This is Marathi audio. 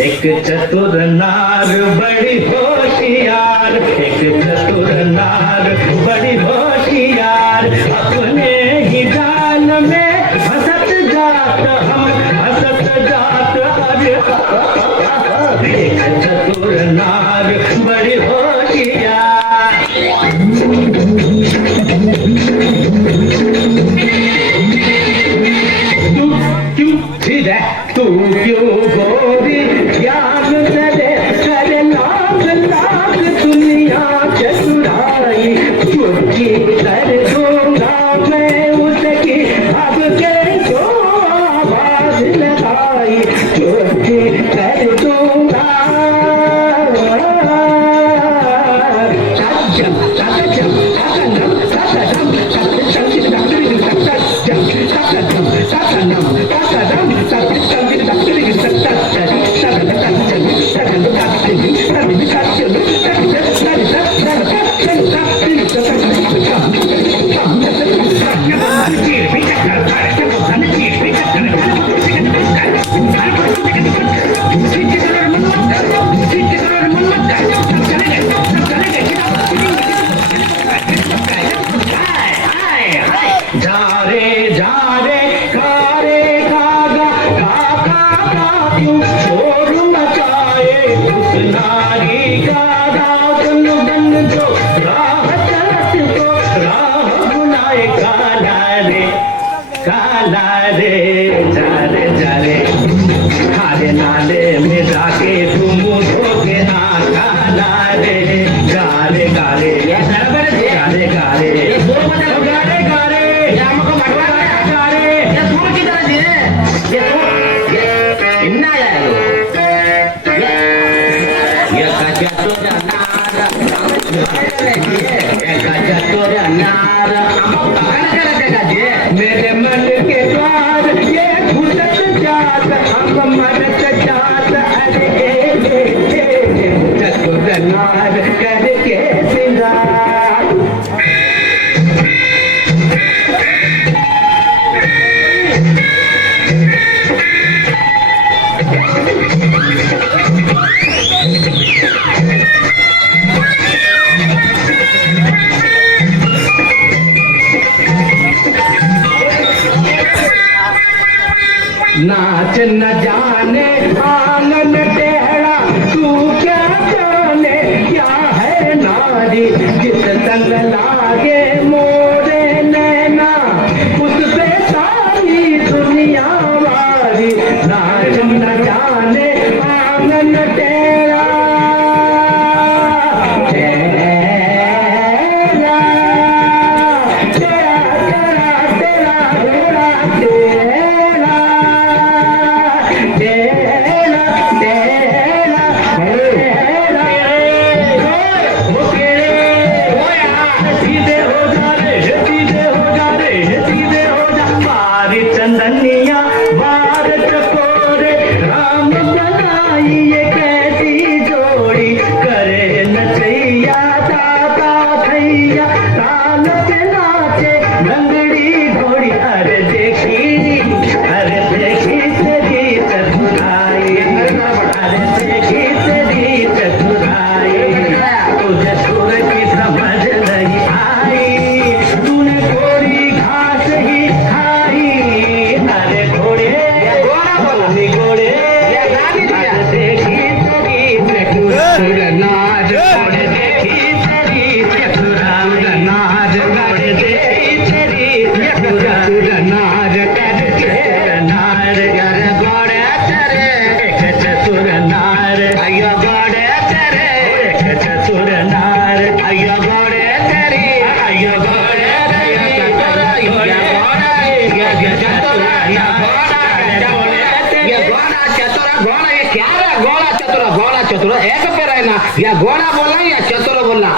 एक चतुर नार बड़ी होशियार, एक चतुर नार बड़ी होशियार, अपने ही जाल में हंसत जात हम हंसत जात। अरे एक चतुर नार बड़ी होशियार। तू क्यों गोरी ज्ञान करे करे लाख लाख दुनिया चतुराई, चुटकी कर दूंगा मैं उसकी अब के जो आवाज लगाई, चुटकी कर दूंगा। काला रे जारे जारे खारे नाले में जाके तुम धोके ना, काला रे गारे गारे गारे गारे गारे गारे गारे किधर दिए इन्ना मेरे मन के द्वार ये घुसत जात हम मरत जात। अरे चतुर नार करके सिंगार। नाच न जाने आंगन टेढ़ा, तू क्या जाने क्या है नारी, जिस संग लागे मोरे नैना उस पे सारी दुनिया वारी। नाच न जाने आंगन टेढ़ा चंदनिया बार चकोरे राम बनाई ये कैसी जोड़ी, करे नचैया दादा भैया ताल पे नाचे लंगड़ी घोड़ी। अरे देखी तेरी चतुराई, अरे देखी तेरी चतुराई, तुझे सुर की समझ नहीं आई, तूने कोरी घास ही खाई। अरे घोड़े घोड़े देखी तेरी चतुर नाच, देखी तेरी चतुर नाच, देखी तेरी चतुर नाच करके नार गर घोड़े तेरे एक चतुर नार, अयो घोड़े तेरे एक चतुर नार, अयो घोड़े तेरी अयो घोड़े घोड़ा चतुर एक पैर है ना, या घोड़ा बोलना या चतुर बोलना।